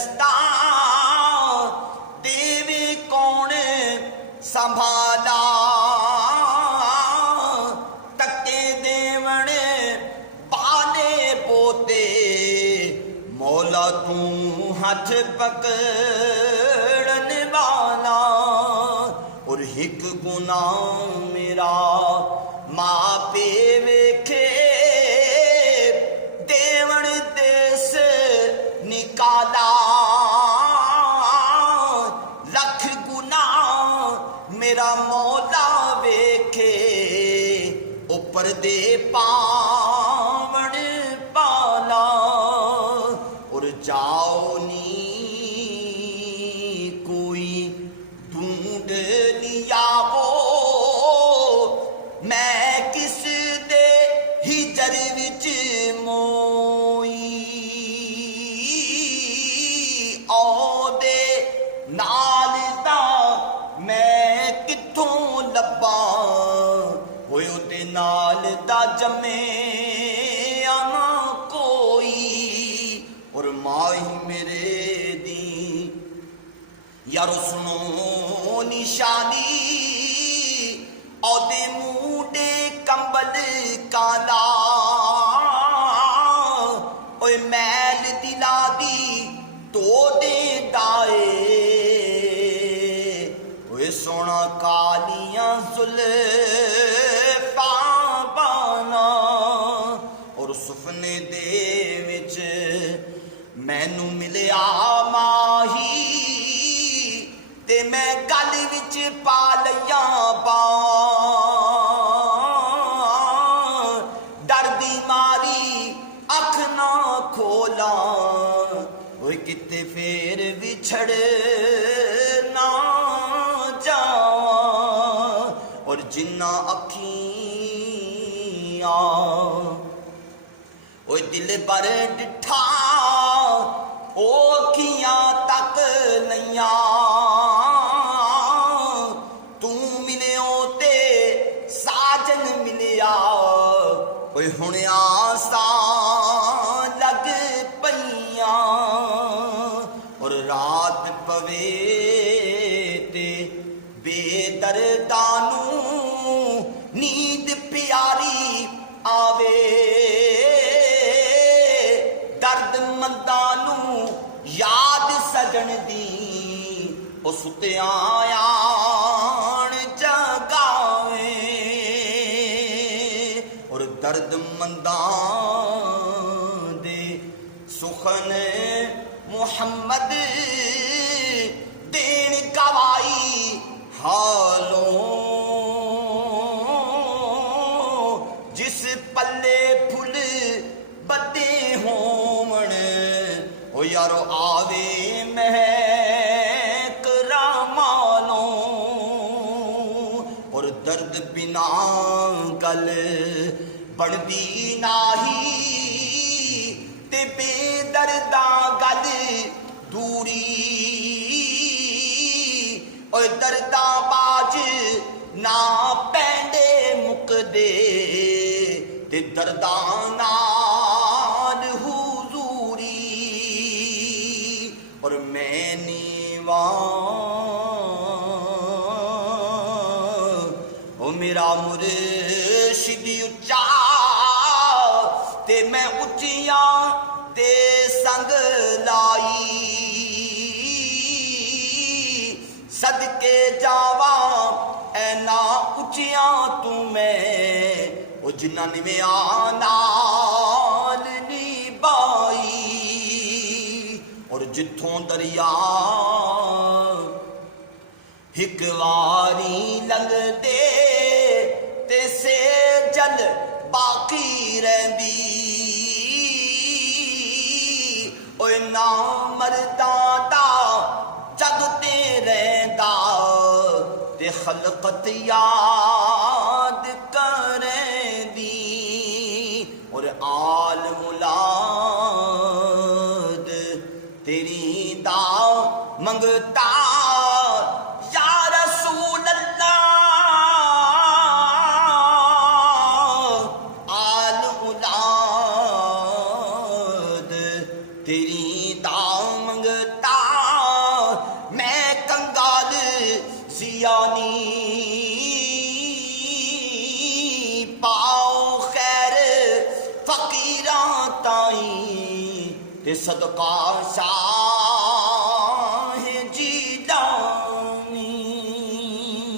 रस्ता देवे कौन संभाला, तके देवण पाले पोते मौला तू हाथ पकड़न वाला। और हिक गुना मेरा मापे वेखे देवण देश निकाला। लख गुना मेरा मौला वेखे ऊपर दे पावण पाला। और जाओ नी कोई ढूंढ लिया वो, मैं किस दे हिजर विच मोई। औदे नाल दा मैं किथों लब्बा, होए ओदे नाल दा जमे आना कोई। और माही मेरे दी यारो सुनो निशानी, औदे मुंडे कंबल काला। ओए मैल दिला दी तो दे दाए, ओए सोना कालियां जुल्फां बाना। और सुपने दे विच मैनू मिलिया माही, ते मैं गल विच पा लिया बां। डर दी मारी अख ना खोला, ओए किते फेर विछड़ ना जावां। और जिन्ना अखियां ओए दिल पर डिठा ओ अखियां तक लैया। तू मिलियो ते साजन मिलिया, ओए हुण आसां लग पईयां। और रात पवे ते बेदर्दां नूं नींद प्यारी आवे। दर्द मंदां नूं याद सजन दी ओ सुत्यां आण जगावे। और दर्द मंदां दे सुखन मुहम्मद देन गवाई हालों। जिस पल्ले फुल बदे होवण ओ यारो आवे महक रामालों। और दर्द बिना गल बनदी नाही, ते बेदर्दा गल दूरी। ओए दर्दा बाज ना पैंडे मुकदे, ते दर्दा नाल हुजूरी। और मैं नीवा ओ मेरा मुर्शिद उच्चा, ते मैं उच्चियां ते संग लाई। सदके जावा ऐना उच्चियां तू मैं, ओ जिन्ना निवेआ नाल निभाई। और जिथों दरिया हिक वारी लंघदे, ते से जल बाकी रहिंदी। ओए ना मरदां दा जग ते रहिंदा, ते खलकत याद करेंदी। और आल मुलाद तेरी दा मंगता या रसूल अल्लाह। आल मुलाद तेरी दा मंगता ताई ते सदका शाह